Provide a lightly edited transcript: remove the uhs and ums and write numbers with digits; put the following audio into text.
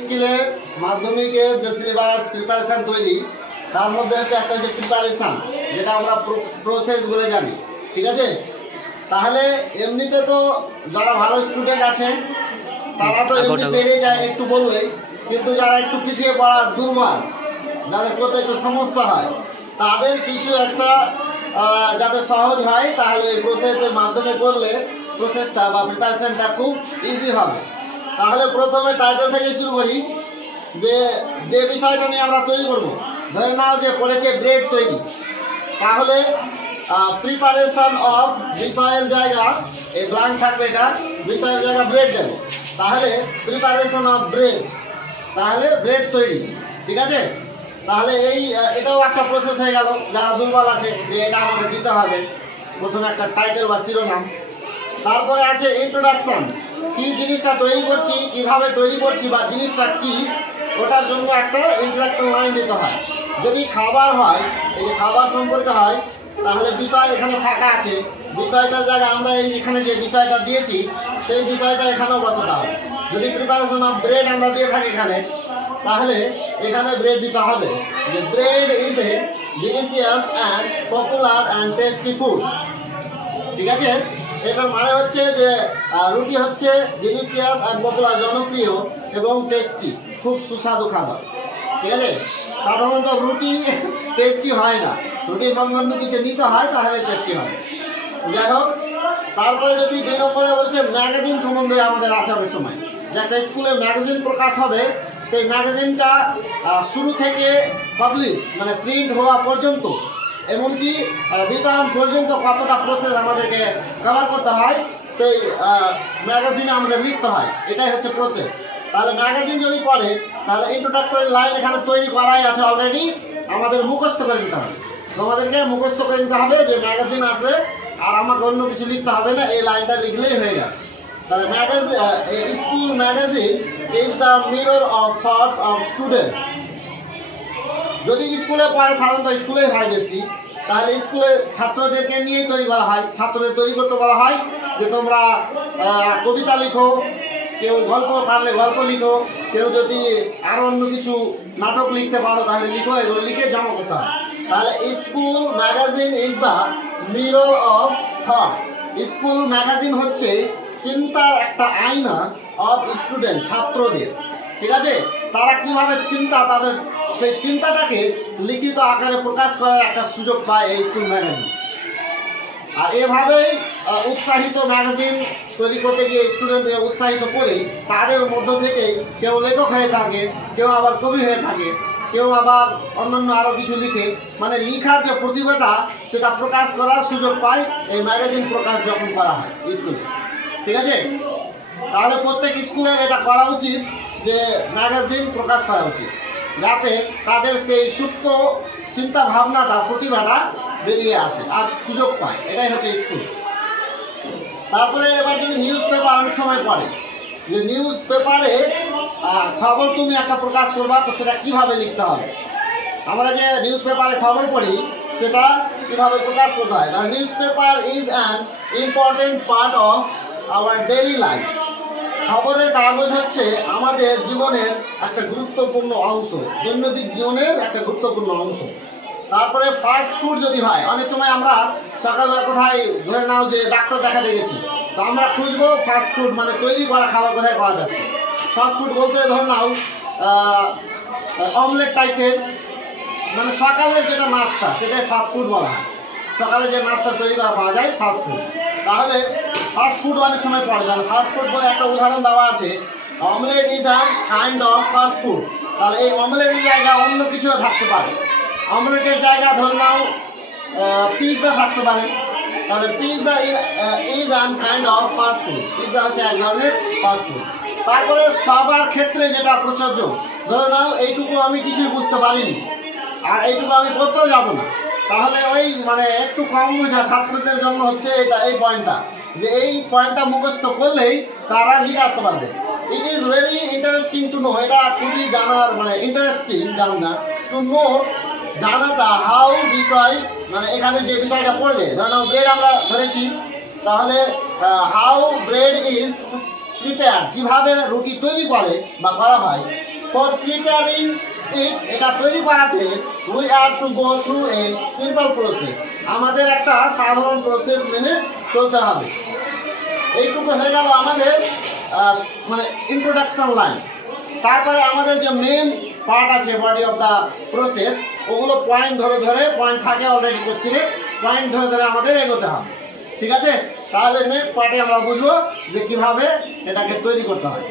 স্কুলের মাধ্যমিকের যে সিলেবাস প্রিপারেশান তৈরি তার মধ্যে হচ্ছে একটা যে প্রিপারেশান যেটা আমরা প্রসেস বলে জানি, ঠিক আছে। তাহলে এমনিতে তো যারা ভালো স্টুডেন্ট আছে তারা তো এমনি পেরে যায় একটু বললেই, কিন্তু যারা একটু পিছিয়ে পড়া দুর্বল, যাদের করতে একটু সমস্যা হয়, তাদের কিছু একটা যাতে সহজ হয়, তাহলে এই প্রসেসের মাধ্যমে করলে প্রসেসটা বা প্রিপারেশানটা খুব ইজি হবে। তাহলে প্রথমে টাইটেল থেকে শুরু করি, যে বিষয়টা নিয়ে আমরা তৈরি করব। ধরে নাও যে পড়েছে ব্রেড তৈরি, তাহলে প্রিপারেশন অফ বিষয়ের জায়গা এই ব্ল্যাঙ্ক থাকবে, এটা বিষয়ের জায়গা ব্রেড দেবে, তাহলে প্রিপারেশন অফ ব্রেড, তাহলে ব্রেড তৈরি, ঠিক আছে। তাহলে এটাও একটা প্রসেস হয়ে গেল। যারা দুর্বল আছে যে এটা আমাদের দিতে হবে, প্রথমে একটা টাইটেল বা শিরোনাম। তারপরে আছে ইন্ট্রোডাকশন, কি জিনিসটা তৈরি করছি, কিভাবে তৈরি করছি বা জিনিসটা কি, ওটার জন্য একটা ইন্ট্রোডাকশন লাইন দিতে হয়। যদি খাবার হয়, এই যে খাবার সম্পর্কে হয়, তাহলে বিষয় এখানে ফাঁকা আছে, বিষয়টার জায়গায় আমরা এখানে যে বিষয়টা দিয়েছি সেই বিষয়টা এখানেও বসাতে হবে। যদি প্রিপারেশন অফ ব্রেড আমরা দিয়ে থাকি এখানে, তাহলে এখানে ব্রেড দিতে হবে, যে bread is a delicious and popular and tasty food, ঠিক আছে। এটার মানে হচ্ছে যে রুটি হচ্ছে ডিলিশিয়াস অ্যান্ড পপুলার, জনপ্রিয় এবং টেস্টি, খুব সুস্বাদু খাবার, ঠিক আছে। সাধারণত রুটি টেস্টি হয় না, রুটি সম্বন্ধে কিছু নিতে হয় তাহলে টেস্টি হয়। যাই হোক, তারপরে যদি 2 নম্বরে বলছে ম্যাগাজিন সম্বন্ধে আমাদের আছে অনেক সময়, যে একটা স্কুলে ম্যাগাজিন প্রকাশ হবে, সেই ম্যাগাজিনটা শুরু থেকে পাবলিশ মানে প্রিন্ট হওয়া পর্যন্ত, এমনকি বিতরণ পর্যন্ত কতটা প্রসেস আমাদেরকে কভার করতে হয়, সেই ম্যাগাজিনে আমাদের লিখতে হয়, এটাই হচ্ছে প্রসেস। তাহলে ম্যাগাজিন যদি পড়ে, তাহলে ইন্ট্রোডাকশন লাইন এখানে তৈরি করাই আছে অলরেডি, আমাদের মুখস্থ করে নিতে হবে। তোমাদেরকে মুখস্থ করে নিতে হবে যে ম্যাগাজিন আসবে আর আমাকে অন্য কিছু লিখতে হবে না, এই লাইনটা লিখলেই হয়ে যাবে। তাহলে school magazine is the mirror of thoughts of students. যদি স্কুলে পড়ে, সাধারণত স্কুলেই হয় বেশি, তাহলে স্কুলে ছাত্রদেরকে নিয়েই তৈরি করা হয়। ছাত্রদের তৈরি করতে বলা হয় যে তোমরা কবিতা লিখো, কেউ গল্প পারলে গল্প লিখো, কেউ যদি আরও অন্য কিছু নাটক লিখতে পারো তাহলে লিখো, এগুলো লিখে জমা করতে হয়। তাহলে school magazine is the mirror of thoughts. School magazine হচ্ছে চিন্তার একটা আয়না অফ স্টুডেন্ট, ছাত্রদের, ঠিক আছে। তারা কিভাবে চিন্তা, তাদের সেই চিন্তাটাকে লিখিত আকারে প্রকাশ করার একটা সুযোগ পায় এই স্কুল ম্যাগাজিন। আর এভাবেই উৎসাহিত ম্যাগাজিন তৈরি করতে গিয়ে স্টুডেন্টদের উৎসাহিত করে তাদের মধ্য থেকে কেউ লেখক হয়ে থাকে, কেউ আবার কবি হয়ে থাকে, কেউ আবার অন্যান্য আরও কিছু লিখে, মানে লিখার যে প্রতিভাটা সেটা প্রকাশ করার সুযোগ পায় এই ম্যাগাজিন প্রকাশ যখন করা হয় স্কুলে, ঠিক আছে। তাহলে প্রত্যেক স্কুলের এটা করা উচিত যে ম্যাগাজিন প্রকাশ করা উচিত, যাতে তাদের সেই সুপ্ত চিন্তা ভাবনাটা, প্রতিভাটা বেরিয়ে আসে আর সুযোগ পায়, এটাই হচ্ছে স্কুল। তারপরে এবার যদি নিউজ পেপার অনেক সময় পড়ে, যে নিউজ পেপারে খবর তুমি একটা প্রকাশ করবা, তো সেটা কীভাবে লিখতে হবে। আমরা যে নিউজ পেপারে খবর পড়ি সেটা কীভাবে প্রকাশ করতে হয়। তাহলে news paper is an important part of our daily life. খবরের কাগজ হচ্ছে আমাদের জীবনের একটা গুরুত্বপূর্ণ অংশ, দৈনন্দিন জীবনের একটা গুরুত্বপূর্ণ অংশ। তারপরে ফাস্ট ফুড যদি হয়, অনেক সময় আমরা সকালবেলা কোথায় ধরে নাও যে ডাক্তার দেখাতে গেছি, তো আমরা খুঁজবো ফাস্ট ফুড মানে তৈরি করা খাবার কোথায় পাওয়া যাচ্ছে। ফাস্ট ফুড বলতে ধরে নাও অমলেট টাইপের, মানে সকালের যেটা নাস্তা সেটাই ফাস্ট ফুড বলা হয়। সকালে যে নাস্তা তৈরি করা পাওয়া যায় ফাস্ট ফুড। তাহলে ফাস্ট ফুড অনেক সময় পড়ে যাবে। ফাস্ট ফুড বলে একটা উদাহরণ দেওয়া আছে, omelette is a kind of fast food. তাহলে এই অমলেটের জায়গায় অন্য কিছুও থাকতে পারে। অমলেটের জায়গা ধরে নাও পিৎজা থাকতে পারে, তাহলে pizza is an kind of fast food. Pizza হচ্ছে এক ধরনের ফাস্ট ফুড। তারপরে সবার ক্ষেত্রে যেটা প্রযোজ্য, ধরে নাও এইটুকু আমি কিছুই বুঝতে পারিনি আর এইটুকু আমি করতেও যাব না, তাহলে ওই মানে একটু কম বোঝা ছাত্রদের জন্য হচ্ছে এটা, এই পয়েন্টটা, যে এই পয়েন্টটা মুখস্থ করলেই তারা লিখে আসতে পারবে। It is very interesting to know, এটা খুবই জানার মানে ইন্টারেস্টিং জানা, টু নো জানাটা হাউ বিষয়, মানে এখানে যে বিষয়টা পড়বে, ধরে নাও ব্রেড আমরা ধরেছি, তাহলে হাউ ব্রেড ইজ প্রিপেয়ার কিভাবে রুটি তৈরি করে বা করা হয়, ফর প্রিপেয়ারিং ইট এটা তৈরি করাতে we are to go through a simple process, আমাদের একটা সাধারণ প্রসেস মেনে চলতে হবে। এইটুকু হয়ে গেল আমাদের মানে ইন্ট্রোডাকশন লাইন। তারপরে আমাদের যে মেন পার্ট আছে বডি অফ দ্য প্রসেস, ওগুলো পয়েন্ট ধরে ধরে, পয়েন্ট থাকে অলরেডি কোশ্চেনে, পয়েন্ট ধরে ধরে আমাদের এগোতে হবে। ঠিক আছে, তাহলে নেক্সট পার্টে আমরা বুঝবো যে কিভাবে এটাকে তৈরি করতে হয়।